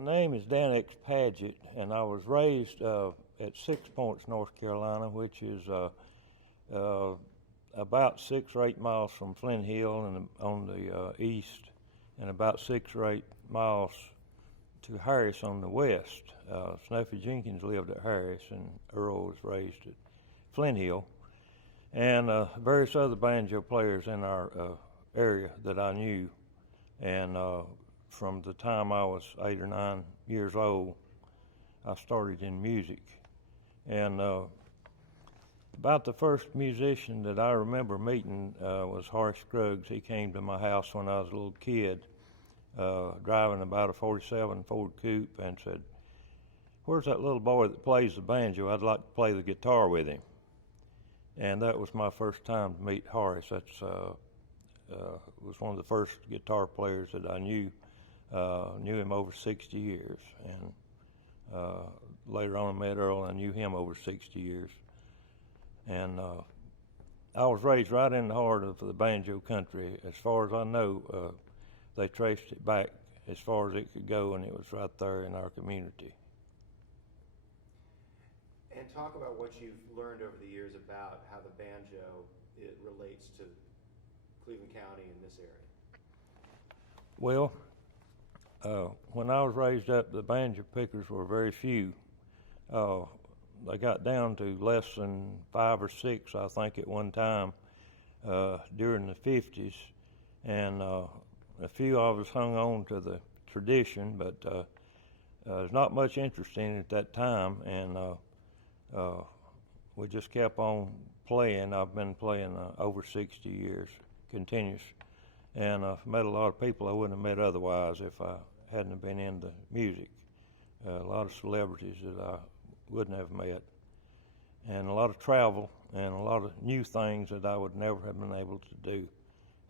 name is Dan X. Padgett, and I was raised at 6 Points, North Carolina, which is about 6 or 8 miles from Flint Hill and on the east, and about 6 or 8 miles to Harris on the west. Snuffy Jenkins lived at Harris, and Earl was raised at Flint Hill, and various other banjo players in our area that I knew. And from the time I was 8 or 9 years old, I started in music. And about the first musician that I remember meeting was Scruggs. He came to my house when I was a little kid, driving about a 47 Ford Coupe, and said, "Where's that little boy that plays the banjo? I'd like to play the guitar with him." And that was my first time to meet Horace. That's was one of the first guitar players that I knew. Knew him over 60 years, and later on I met Earl, and I knew him over 60 years. And I was raised right in the heart of the banjo country. As far as I know, they traced it back as far as it could go, and it was right there in our community. And talk about what you've learned over the years about how the banjo relates to Cleveland County in this area. Well, when I was raised up, the banjo pickers were very few. They got down to less than 5 or 6, I think, at one time during the 50s, and a few of us hung on to the tradition, but there's not much interest in it at that time, and we just kept on playing. I've been playing over 60 years, continuous, and I've met a lot of people I wouldn't have met otherwise if I hadn't have been into music. A lot of celebrities that I wouldn't have met, and a lot of travel, and a lot of new things that I would never have been able to do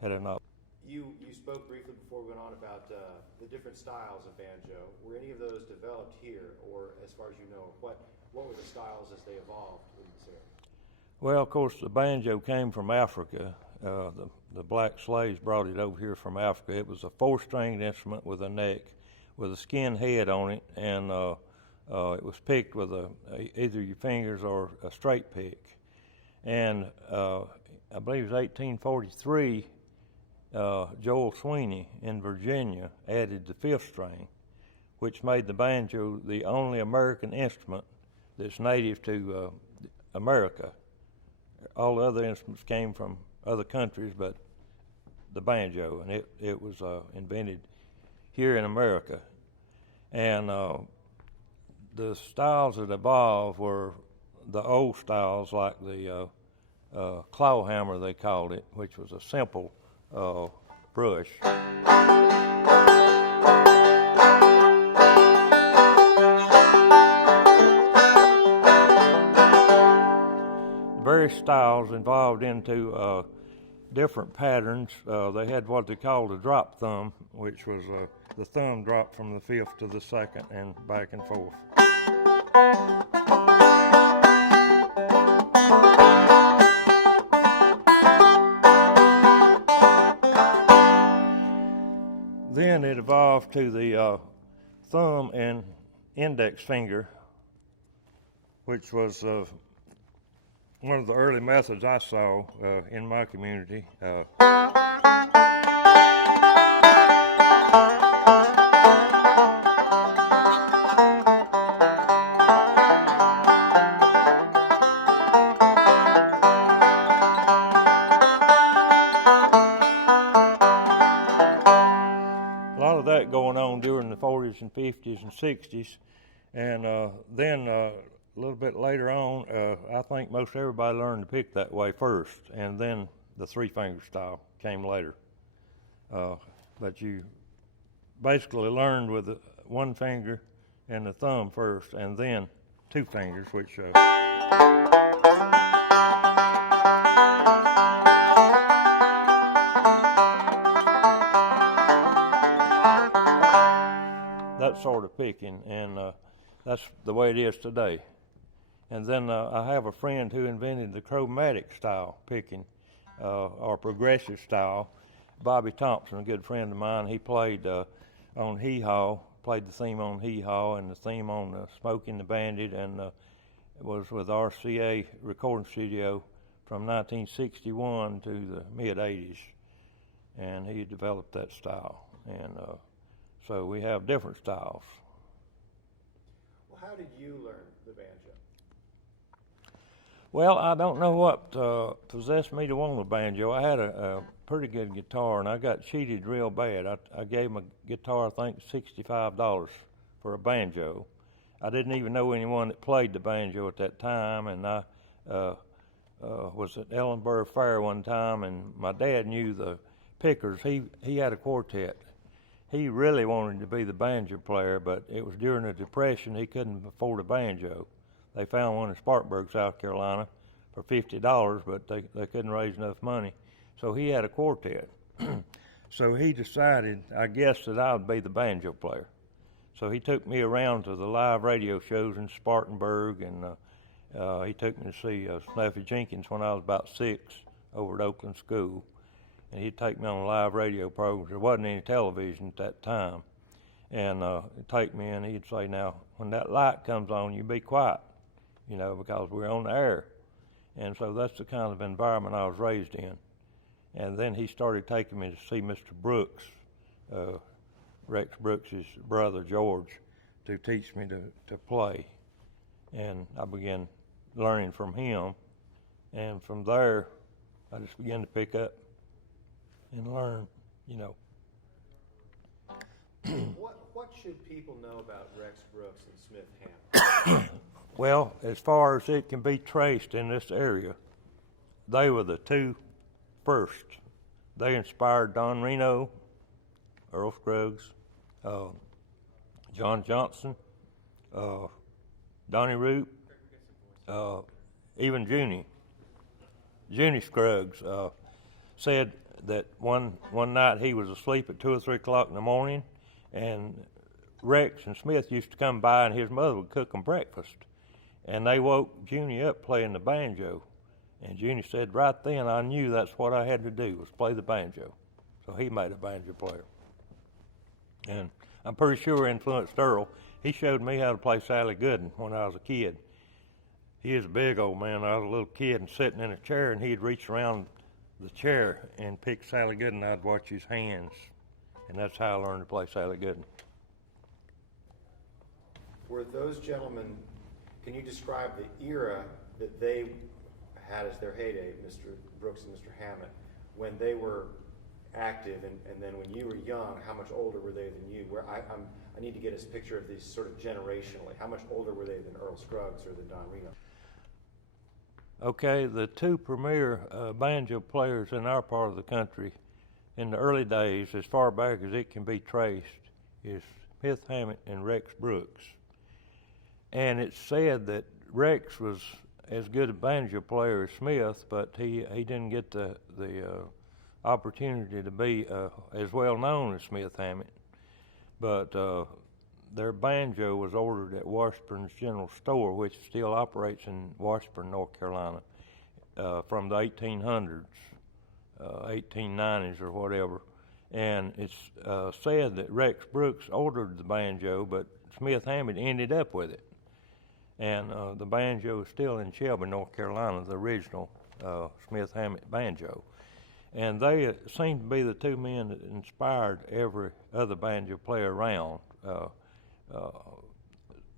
had I not. You spoke briefly before we went on about the different styles of banjo. Were any of those developed here, or as far as you know, what were the styles as they evolved in this area? Well, of course, the banjo came from Africa. The black slaves brought it over here from Africa. It was a 4-stringed instrument with a neck, with a skin head on it, and it was picked with either your fingers or a straight pick. And I believe it was 1843, Joel Sweeney in Virginia added the 5th string, which made the banjo the only American instrument that's native to America. All the other instruments came from other countries, but the banjo, and it was invented here in America. And the styles that evolved were the old styles, like the claw hammer, they called it, which was a simple brush. Various styles evolved into different patterns. They had what they called a drop thumb, which was the thumb dropped from the 5th to the 2nd and back and forth. Then it evolved to the thumb and index finger, which was one of the early methods I saw in my community. A lot of that going on during the 40s and 50s and 60s, and then a little bit later on, I think most everybody learned to pick that way first, and then the 3-finger style came later. But you basically learned with the 1 finger and the thumb first, and then 2 fingers, which that sort of picking, and that's the way it is today. And then I have a friend who invented the chromatic style picking, or progressive style. Bobby Thompson, a good friend of mine, he played on hee-haw played the theme on Hee Haw and the theme on Smoking the Bandit, and was with RCA Recording Studio from 1961 to the mid-'80s, and he developed that style. And so we have different styles. Well, how did you learn the banjo? Well, I don't know what possessed me to want a banjo. I had a pretty good guitar, and I got cheated real bad. I gave my guitar, I think, $65 for a banjo. I didn't even know anyone that played the banjo at that time, and I was at Ellenborough Fair one time, and my dad knew the pickers. He had a quartet. He really wanted to be the banjo player, but it was during the Depression. He couldn't afford a banjo. They found one in Spartanburg, South Carolina, for $50, but they couldn't raise enough money. So he had a quartet. So he decided, I guess, that I would be the banjo player. So he took me around to the live radio shows in Spartanburg, and he took me to see Snuffy Jenkins when I was about 6 over at Oakland School. And he'd take me on live radio programs. There wasn't any television at that time. And he'd take me in, he'd say, now, when that light comes on, you be quiet, you know, because we're on the air. And so that's the kind of environment I was raised in. And then he started taking me to see Mr. Brooks, Rex Brooks' brother, George, to teach me to play. And I began learning from him. And from there, I just began to pick up and learn, you know. What should people know about Rex Brooks and Smith Hammett? Well, as far as it can be traced in this area, they were the two first. They inspired Don Reno, Earl Scruggs, John Johnson, Donnie Root, even Junie Scruggs said that one night he was asleep at 2 or 3 o'clock in the morning, and Rex and Smith used to come by, and his mother would cook them breakfast. And they woke Junie up playing the banjo. And Junie said, right then I knew that's what I had to do, was play the banjo. So he made a banjo player. And I'm pretty sure influenced Earl. He showed me how to play Sally Gooden when I was a kid. He was a big old man. I was a little kid and sitting in a chair, and he'd reach around the chair and pick Sally Gooden. I'd watch his hands. And that's how I learned to play Sally Gooden. Were those gentlemen, can you describe the era that they had as their heyday, Mr. Brooks and Mr. Hammett, when they were active, and then when you were young, how much older were they than you? I need to get a picture of these sort of generationally. How much older were they than Earl Scruggs or than Don Reno? Okay, the two premier banjo players in our part of the country in the early days, as far back as it can be traced, is Smith Hammett and Rex Brooks. And it's said that Rex was as good a banjo player as Smith, but he didn't get the opportunity to be as well known as Smith Hammett. But their banjo was ordered at Washburn's General Store, which still operates in Washburn, North Carolina, from the 1800s, 1890s or whatever. And it's said that Rex Brooks ordered the banjo, but Smith Hammett ended up with it. And the banjo is still in Shelby, North Carolina, the original Smith Hammett banjo. And they seem to be the two men that inspired every other banjo player around.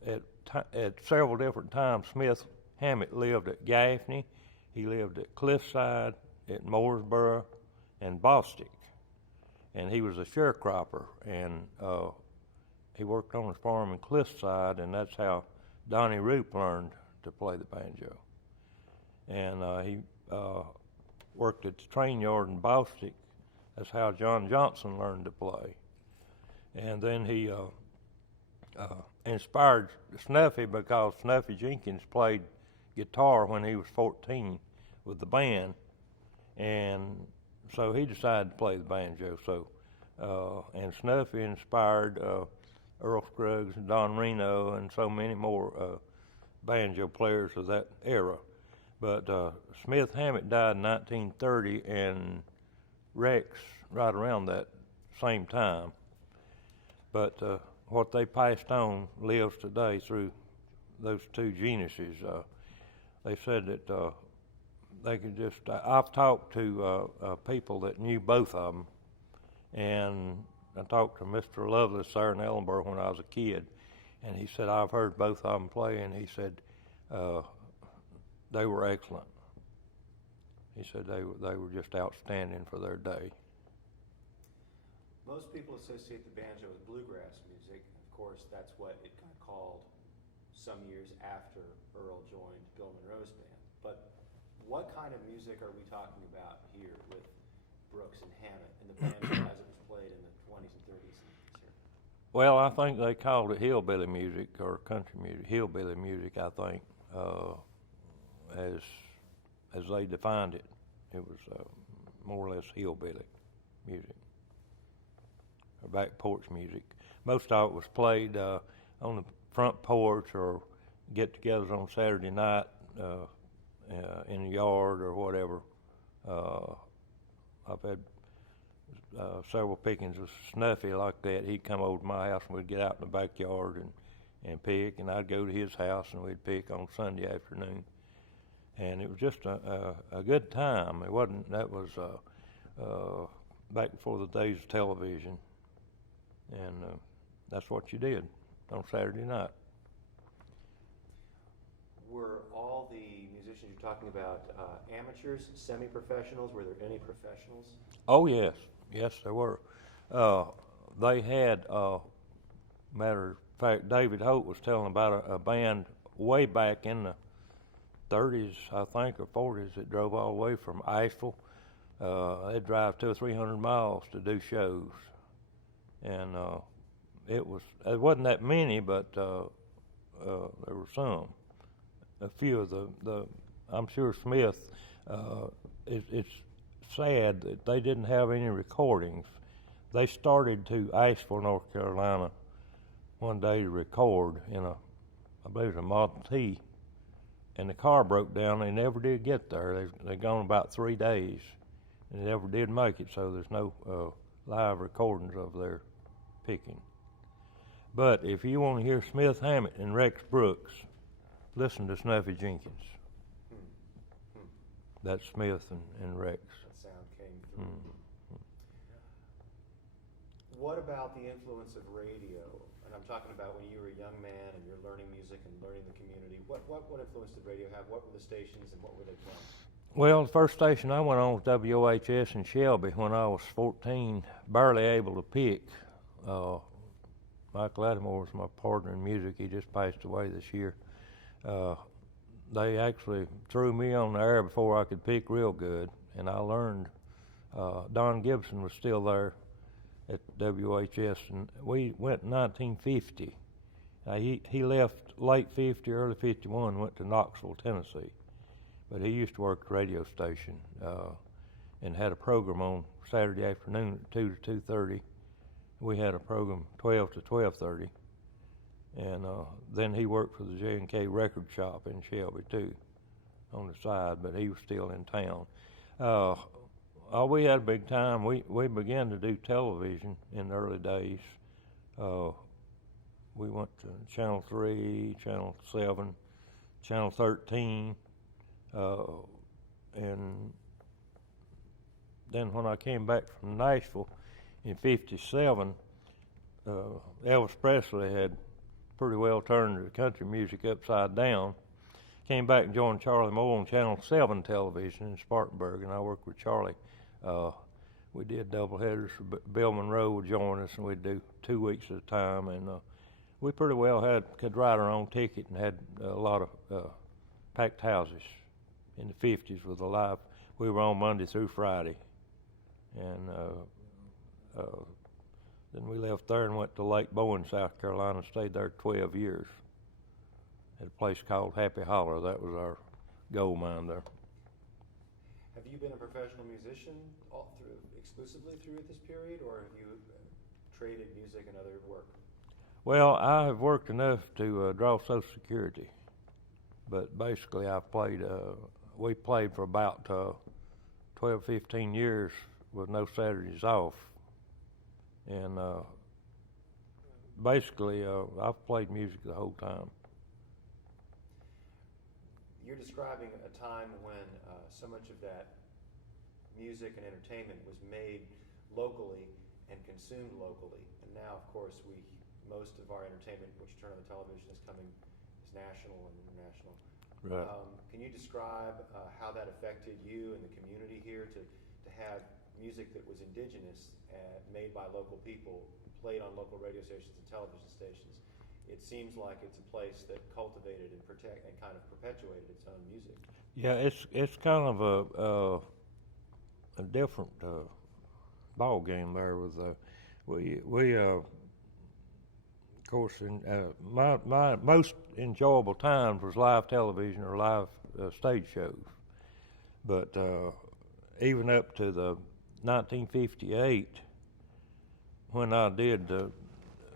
At several different times, Smith Hammett lived at Gaffney, he lived at Cliffside, at Mooresboro, and Bostic. And he was a sharecropper, and he worked on his farm in Cliffside, and that's how Donnie Roop learned to play the banjo. And he worked at the train yard in Bostic. That's how John Johnson learned to play. And then he inspired Snuffy, because Snuffy Jenkins played guitar when he was 14 with the band, and so he decided to play the banjo. So, and Snuffy inspired Earl Scruggs and Don Reno and so many more banjo players of that era. But Smith Hammett died in 1930, and Rex right around that same time. But what they passed on lives today through those two geniuses. They said that they could just. I've talked to people that knew both of them, and I talked to Mr. Lovelace there in Ellenborough when I was a kid, and he said I've heard both of them play, and he said they were excellent. He said they were just outstanding for their day. Most people associate the banjo with bluegrass music. Of course, that's what it got called some years after Earl joined Bill Monroe's band. But what kind of music are we talking about here with Brooks and Hammett and the banjo as it was played in the 20s and 30s? Well, I think they called it hillbilly music or country music. Hillbilly music, I think, as they defined it. It was more or less hillbilly music, or back porch music. Most of it was played on the front porch or get-togethers on Saturday night in the yard or whatever. I've had several pickings of Snuffy like that. He'd come over to my house and we'd get out in the backyard and pick, and I'd go to his house and we'd pick on Sunday afternoon. And it was just a good time. It wasn't. That was back before the days of television, and that's what you did on Saturday night. Were all the musicians you're talking about amateurs, semi-professionals? Were there any professionals? Oh yes, there were. They had, matter of fact, David Holt was telling about a band way back in the 30s, I think, or 40s, that drove all the way from Asheville. They'd drive 200 or 300 miles to do shows, and it wasn't that many, but there were some. A few of the I'm sure Smith. It's sad that they didn't have any recordings. They started to Asheville, North Carolina, one day to record in I believe it was a Model T. And the car broke down. They never did get there. They gone about 3 days, and they never did make it. So there's no live recordings of their picking. But if you want to hear Smith Hammett and Rex Brooks, listen to Snuffy Jenkins. That's Smith and Rex. That sound came through. What about the influence of radio? And I'm talking about when you were a young man and you're learning music and learning the community. What influence did radio have? What were the stations and what were they playing? Well, the first station I went on was WOHS in Shelby when I was 14, barely able to pick. Mike Lattimore was my partner in music. He just passed away this year. They actually threw me on the air before I could pick real good, and I learned. Don Gibson was still there at WHS, and we went in 1950. He left late 50, early 51, went to Knoxville, Tennessee. But he used to work at the radio station and had a program on Saturday afternoon at 2 to 2:30. We had a program 12 to 12:30. And then he worked for the J&K record shop in Shelby too, on the side, but he was still in town. We had a big time. We began to do television in the early days. We went to Channel 3, Channel 7, Channel 13, and then when I came back from Nashville in '57, Elvis Presley had pretty well turned the country music upside down. Came back and joined Charlie Moore on Channel 7 television in Spartanburg, and I worked with Charlie. We did double headers. Bill Monroe would join us, and we'd do 2 weeks at a time, and we pretty well could write our own ticket and had a lot of packed houses in the 50s with a live. We were on Monday through Friday, and then we left there and went to Lake Bowen, South Carolina, stayed there 12 years at a place called Happy Holler. That was our gold mine there. Have you been a professional musician exclusively through this period, or have you traded music and other work? Well, I have worked enough to draw Social Security, but basically I've played, we played for about 12, 15 years with no Saturdays off. And basically, I've played music the whole time. You're describing a time when so much of that music and entertainment was made locally and consumed locally. And now, of course, most of our entertainment, which you turn on the television, is national and international. Right. Can you describe how that affected you and the community here to have music that was indigenous, made by local people, played on local radio stations and television stations? It seems like it's a place that cultivated and kind of perpetuated its own music. Yeah, it's kind of a different ball game there. With we of course, my most enjoyable times was live television or live stage shows. But even up to the 1958, when I did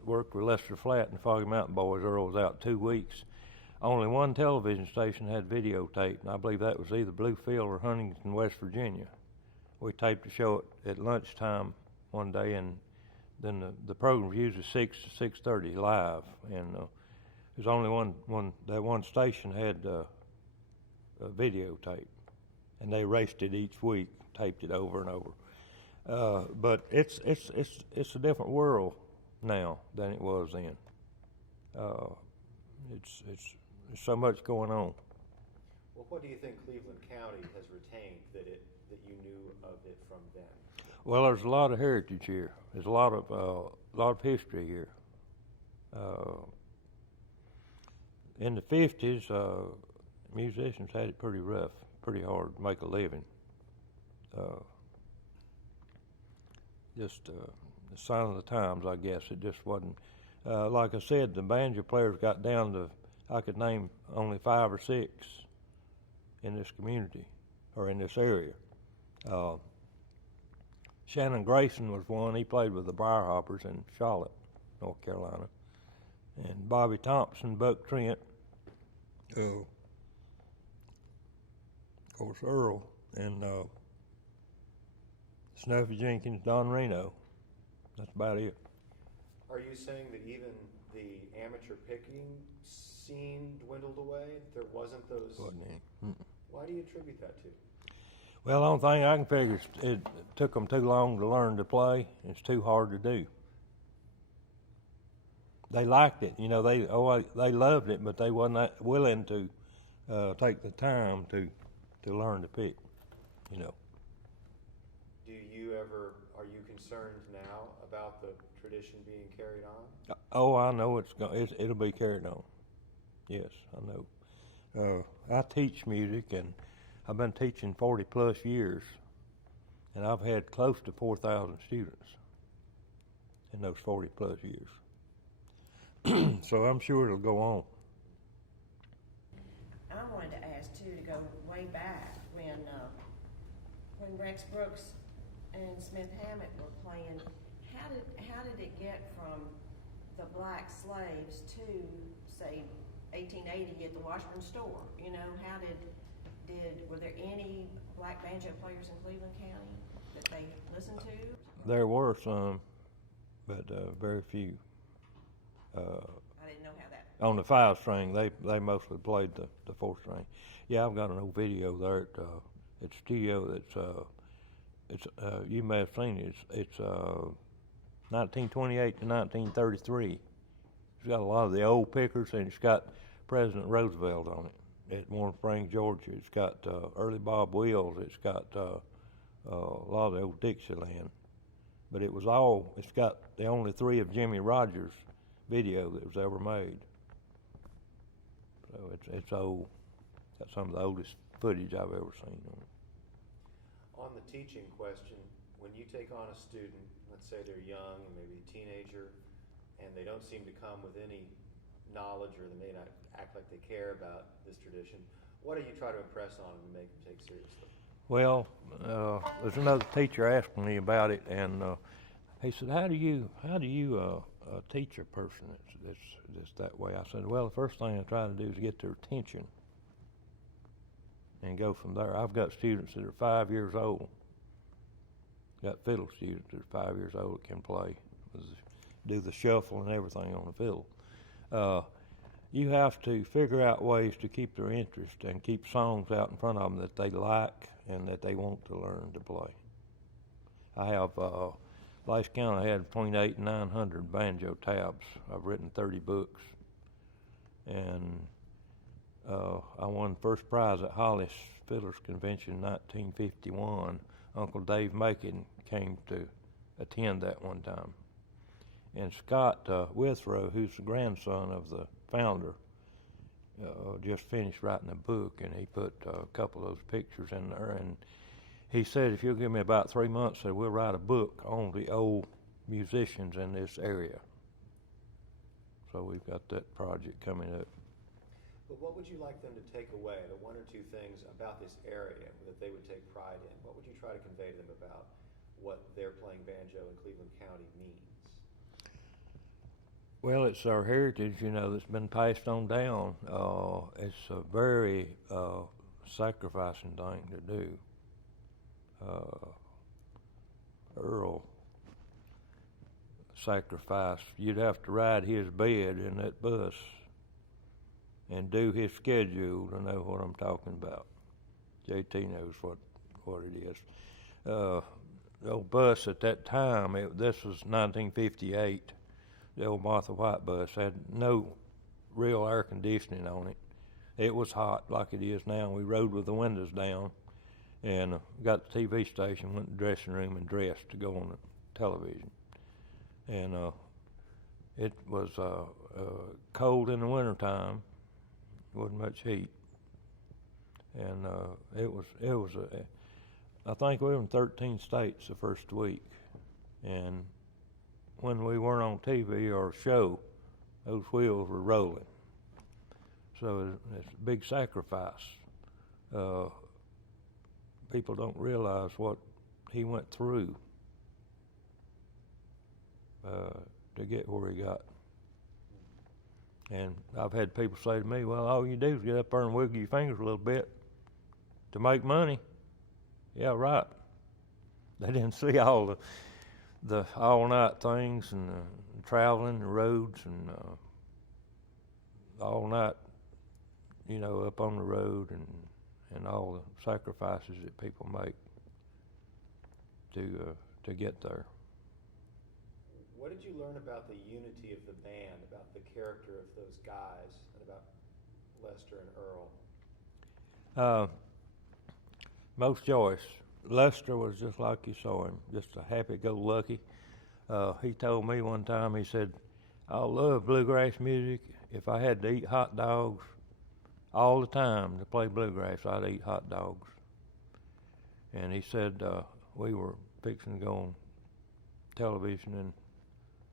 work with Lester Flatt and the Foggy Mountain Boys, Earl was out 2 weeks. Only one television station had videotape, and I believe that was either Bluefield or Huntington, West Virginia. We taped the show at lunchtime one day, and then the program was usually 6 to 6:30 live, and there's only one station had a videotape, and they raced it each week, taped it over and over. But it's a different world now than it was then. It's so much going on. Well, what do you think Cleveland County has retained that you knew of it from then? Well, there's a lot of heritage here. There's a lot of history here. In the 50s, musicians had it pretty rough, pretty hard to make a living. Just the sign of the times, I guess. It just wasn't. Like I said, the banjo players got down to, I could name only 5 or 6 in this community or in this area. Shannon Grayson was one. He played with the Briarhoppers in Charlotte, North Carolina. And Bobby Thompson, Buck Trent, of course Earl, and Snuffy Jenkins, Don Reno. That's about it. Are you saying that even the amateur picking scene dwindled away? There wasn't those? Wasn't any. Why do you attribute that to? Well, the only thing I can figure is it took them too long to learn to play. It's too hard to do. They liked it, you know. They loved it, but they wasn't willing to take the time to learn to pick, you know. Are you concerned now about the tradition being carried on? Oh, I know it'll be carried on. Yes, I know. I teach music, and I've been teaching 40 plus years, and I've had close to 4,000 students in those 40 plus years. So I'm sure it'll go on. I wanted to ask too, to go way back when Rex Brooks and Smith Hammett were playing. How did it get from the black slaves to, say, 1880 at the Washburn store? You know, were there any black banjo players in Cleveland County that they listened to? There were some, but very few. I didn't know how that. On the 5-string, they mostly played the 4-string. Yeah, I've got an old video there at studio that's you may have seen it. It's 1928 to 1933. It's got a lot of the old pickers, and it's got President Roosevelt on it at Warm Springs, Georgia. It's got early Bob Wills. It's got a lot of the old Dixieland. But it's got the only 3 of Jimmy Rogers' video that was ever made. So it's old. Got some of the oldest footage I've ever seen on it. On the teaching question, when you take on a student, let's say they're young and maybe a teenager, and they don't seem to come with any knowledge, or they may not act like they care about this tradition, what do you try to impress on them to make them take seriously? Well, there's another teacher asking me about it, and he said, "How do you teach a person that's that way?" I said, "Well, the first thing I try to do is get their attention, and go from there." I've got students that are 5 years old. Got fiddle students that are 5 years old that can play. do the shuffle and everything on the fiddle. You have to figure out ways to keep their interest and keep songs out in front of them that they like and that they want to learn to play. I have, last count I had between 800 and 900 banjo tabs. I've written 30 books. And I won first prize at Hollis Fiddlers Convention in 1951. Uncle Dave Macon came to attend that one time. And Scott Withrow, who's the grandson of the founder, just finished writing a book, and he put a couple of those pictures in there. And he said, if you'll give me about 3 months, said, we'll write a book on the old musicians in this area. So we've got that project coming up. But what would you like them to take away, the one or two things about this area that they would take pride in? What would you try to convey to them about what their playing banjo in Cleveland County means? Well, it's our heritage, that's been passed on down. It's a very sacrificing thing to do. Earl sacrificed. You'd have to ride his bed in that bus and do his schedule to know what I'm talking about. JT knows what it is. The old bus at that time, this was 1958, the old Martha White bus had no real air conditioning on it. It was hot like it is now. We rode with the windows down and got the TV station, went to the dressing room and dressed to go on the television. And it was cold in the wintertime. Wasn't much heat. And I think we were in 13 states the first week. And when we weren't on TV or show, those wheels were rolling. So it's a big sacrifice. People don't realize what he went through to get where he got. And I've had people say to me, well, all you do is get up there and wiggle your fingers a little bit to make money. Yeah, right. They didn't see all the all-night things and traveling the roads and all night, up on the road and all the sacrifices that people make to get there. What did you learn about the unity of the band, about the character of those guys, and about Lester and Earl? Most Joyce. Lester was just like you saw him, just a happy-go-lucky. He told me one time, he said, I love bluegrass music. If I had to eat hot dogs all the time to play bluegrass, I'd eat hot dogs. And he said we were fixing to go on television in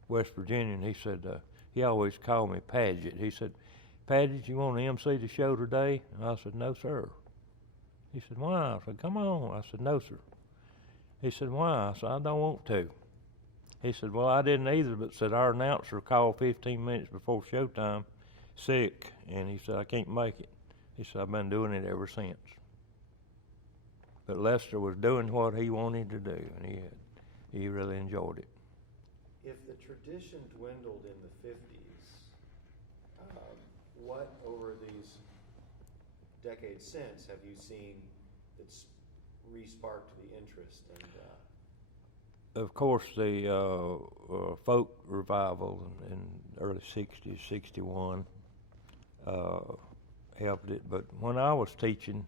West Virginia, and he said, he always called me Padgett. He said, Padgett, you want to MC the show today? And I said, no, sir. He said, why? I said, come on. I said, no, sir. He said, why? I said, I don't want to. He said, well, I didn't either, but said our announcer called 15 minutes before showtime, sick, and he said, I can't make it. He said, I've been doing it ever since. But Lester was doing what he wanted to do, and he really enjoyed it. If the tradition dwindled in the 50s, what over these decades since have you seen that's re-sparked the interest? And of course, the folk revival in the early 60s, 61, helped it. But when I was teaching,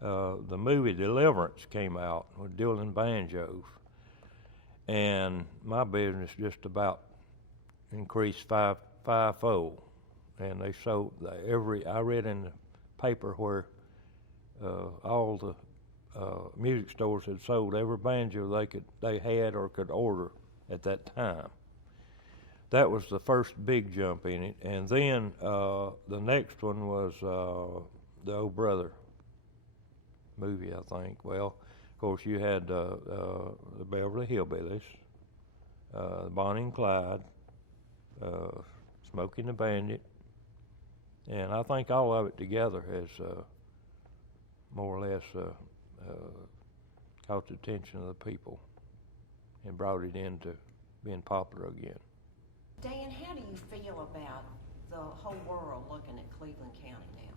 the movie Deliverance came out with Dylan banjos, and my business just about increased fivefold. And they sold I read in the paper where all the music stores had sold every banjo they had or could order at that time. That was the first big jump in it. And then the next one was the Old Brother movie, I think. Well, of course, you had the Beverly Hillbillies, Bonnie and Clyde, Smokey and the Bandit, and I think all of it together has more or less caught the attention of the people and brought it into being popular again. Dan, how do you feel about the whole world looking at Cleveland County now?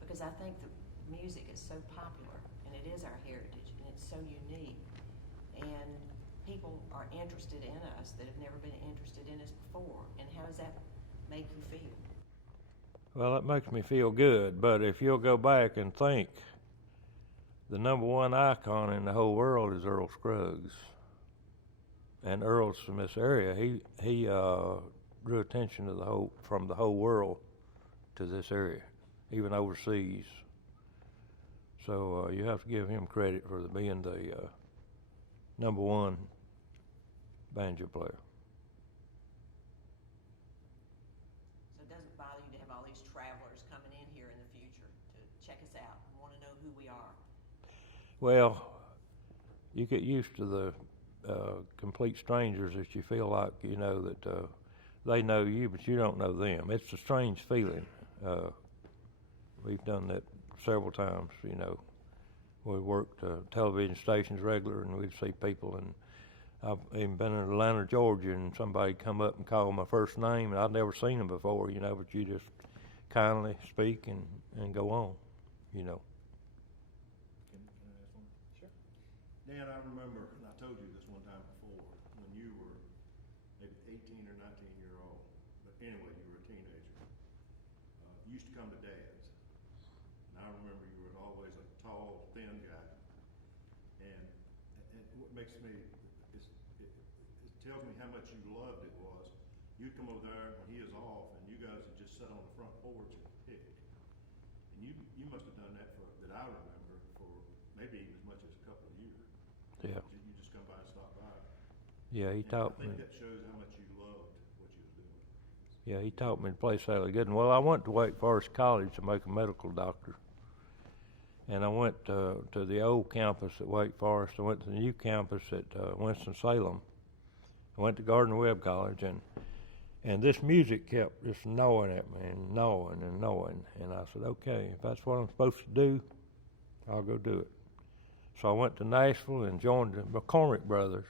Because I think the music is so popular, and it is our heritage, and it's so unique, and people are interested in us that have never been interested in us before. And how does that make you feel? Well, it makes me feel good, but if you'll go back and think, the number one icon in the whole world is Earl Scruggs. And Earl's from this area. He drew attention to from the whole world to this area, even overseas. So you have to give him credit for being the number one banjo player. So it doesn't bother you to have all these travelers coming in here in the future to check us out and want to know who we are? Well, you get used to the complete strangers that you feel like you know that they know you, but you don't know them. It's a strange feeling. We've done that several times, you know. We worked television stations regular, and we'd see people, and I've even been in Atlanta, Georgia, and somebody come up and call my first name, and I'd never seen them before, you know, but you just kindly speak and go on, you know. Can I ask one? Sure. Dan, I remember, and I told you this one time before, when you were maybe 18 or 19-year-old, but anyway, you were a teenager, you used to come to Dad's. And I remember you were always a tall, thin guy. And what makes me, it tells me how much you loved it was, you'd come over there when he is off, and you guys would just sit on the front porch and pick. And you must have done that that I remember, for maybe even as much as a couple of years. Yeah. You just come by and stop by. Yeah, he taught me. I think that shows how much you loved what you was doing. Yeah, he taught me to play Sally Gooden. Well, I went to Wake Forest College to make a medical doctor. And I went to the old campus at Wake Forest. I went to the new campus at Winston-Salem. I went to Gardner-Webb College, and this music kept just gnawing at me and gnawing and gnawing. And I said, okay, if that's what I'm supposed to do, I'll go do it. So I went to Nashville and joined the McCormick Brothers